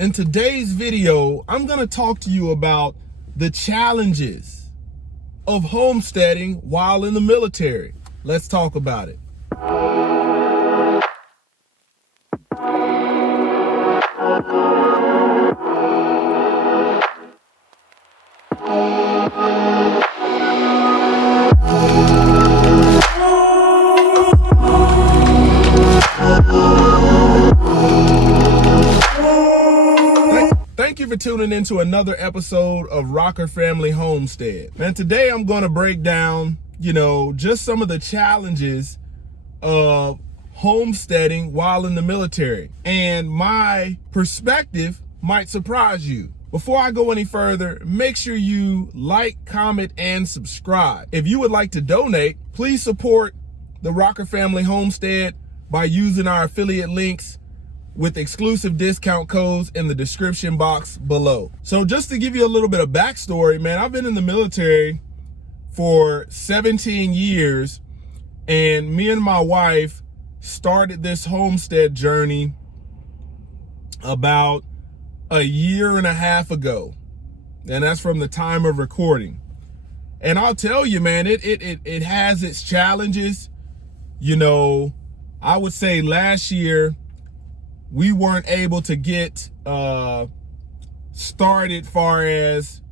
In today's video, I'm going to talk to you about the challenges of homesteading while in the military. Let's talk about it. Thank you for tuning into another episode of Rocker Family Homestead. And today I'm going to break down, just some of the challenges of homesteading while in the military. And my perspective might surprise you. Before I go any further, make sure you like, comment, and subscribe. If you would like to donate, please support the Rocker Family Homestead by using our affiliate links with exclusive discount codes in the description box below. So just to give you a little bit of backstory, man, I've been in the military for 17 years, and me and my wife started this homestead journey about a year and a half ago. And that's from the time of recording. And I'll tell you, man, it has its challenges. I would say last year, we weren't able to get started far as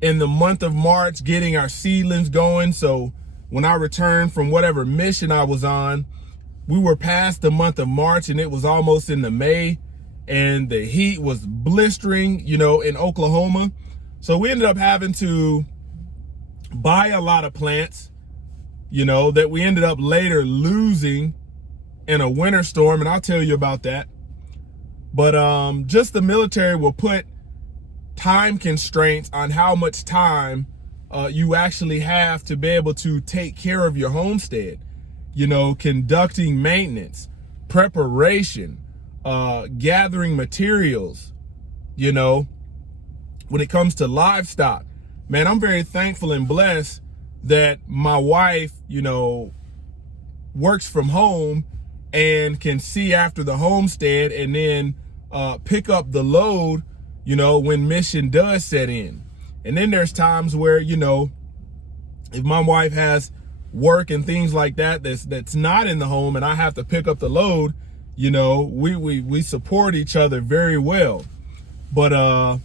in the month of March, getting our seedlings going. So when I returned from whatever mission I was on, we were past the month of March and it was almost into May, and the heat was blistering, in Oklahoma. So we ended up having to buy a lot of plants, that we ended up later losing in a winter storm. And I'll tell you about that. But just the military will put time constraints on how much time you actually have to be able to take care of your homestead. Conducting maintenance, preparation, gathering materials, when it comes to livestock. Man, I'm very thankful and blessed that my wife, works from home and can see after the homestead and then pick up the load, when mission does set in. And then there's times where, if my wife has work and things like that that's not in the home and I have to pick up the load, we support each other very well. But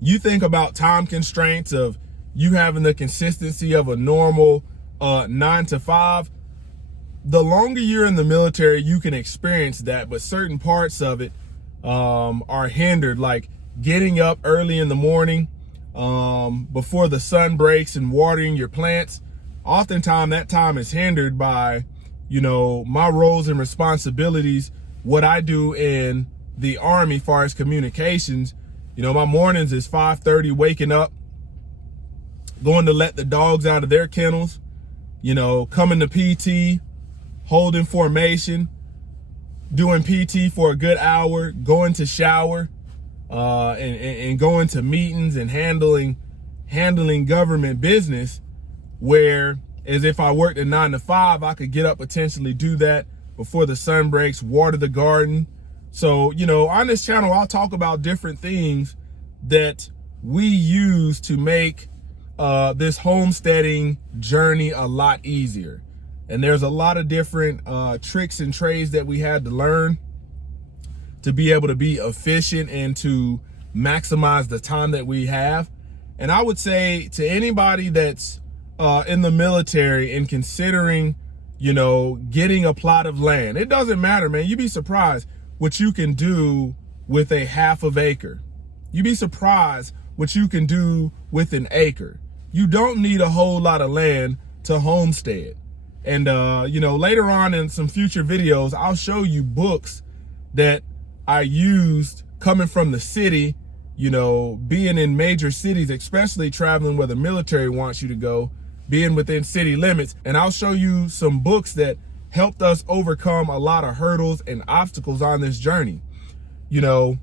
you think about time constraints of you having the consistency of a normal 9 to 5. The longer you're in the military, you can experience that, but certain parts of it are hindered, like getting up early in the morning before the sun breaks and watering your plants. Oftentimes that time is hindered by, my roles and responsibilities, what I do in the Army as far as communications. My mornings is 5:30, waking up, going to let the dogs out of their kennels, coming to PT, holding formation, doing PT for a good hour, going to shower, and going to meetings and handling government business, where as if I worked a 9 to 5, I could get up, potentially do that before the sun breaks, water the garden. So, on this channel, I'll talk about different things that we use to make this homesteading journey a lot easier. And there's a lot of different tricks and trades that we had to learn to be able to be efficient and to maximize the time that we have. And I would say to anybody that's in the military and considering, getting a plot of land, it doesn't matter, man. You'd be surprised what you can do with a half of acre. You'd be surprised what you can do with an acre. You don't need a whole lot of land to homestead. And, later on in some future videos, I'll show you books that I used coming from the city, being in major cities, especially traveling where the military wants you to go, being within city limits. And I'll show you some books that helped us overcome a lot of hurdles and obstacles on this journey. A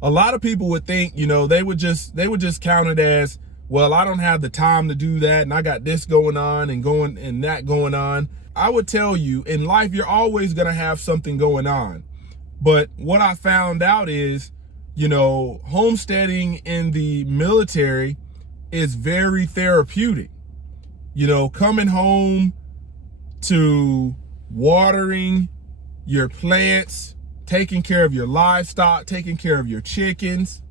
lot of people would think, they would just count it as, well, I don't have the time to do that, and I got this going on and that going on. I would tell you, in life, you're always going to have something going on. But what I found out is, you know, homesteading in the military is very therapeutic. You know, coming home to watering your plants, taking care of your livestock, taking care of your chickens,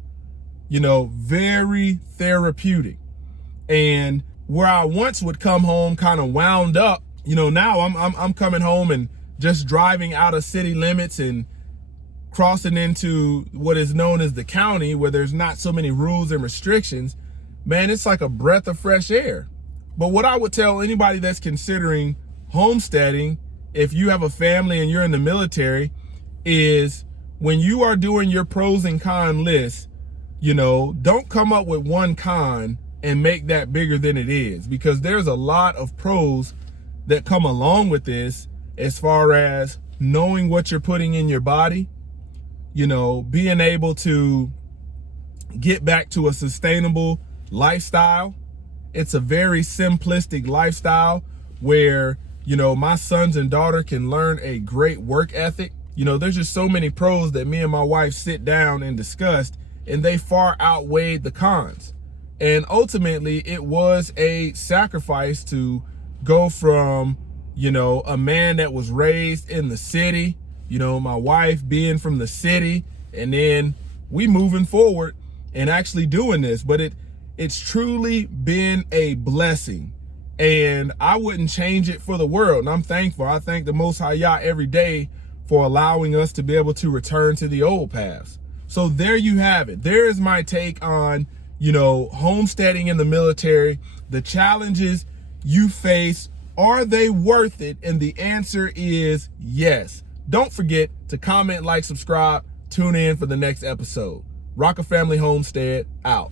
you know, very therapeutic. And where I once would come home kind of wound up, you know, now I'm coming home and just driving out of city limits and crossing into what is known as the county, where there's not so many rules and restrictions. Man, it's like a breath of fresh air. But what I would tell anybody that's considering homesteading, if you have a family and you're in the military, is when you are doing your pros and con list, you know, don't come up with one con and make that bigger than it is, because there's a lot of pros that come along with this, as far as knowing what you're putting in your body, you know, being able to get back to a sustainable lifestyle. It's a very simplistic lifestyle where, you know, my sons and daughter can learn a great work ethic. You know, there's just so many pros that me and my wife sit down and discussed, and they far outweighed the cons. And ultimately, it was a sacrifice to go from, you know, a man that was raised in the city, you know, my wife being from the city, and then we moving forward and actually doing this. But it's truly been a blessing, and I wouldn't change it for the world. And I'm thankful. I thank the Most High Yah every day for allowing us to be able to return to the old paths. So there you have it. There is my take on, you know, homesteading in the military, the challenges you face. Are they worth it? And the answer is yes. Don't forget to comment, like, subscribe, tune in for the next episode. Rock a Family Homestead out.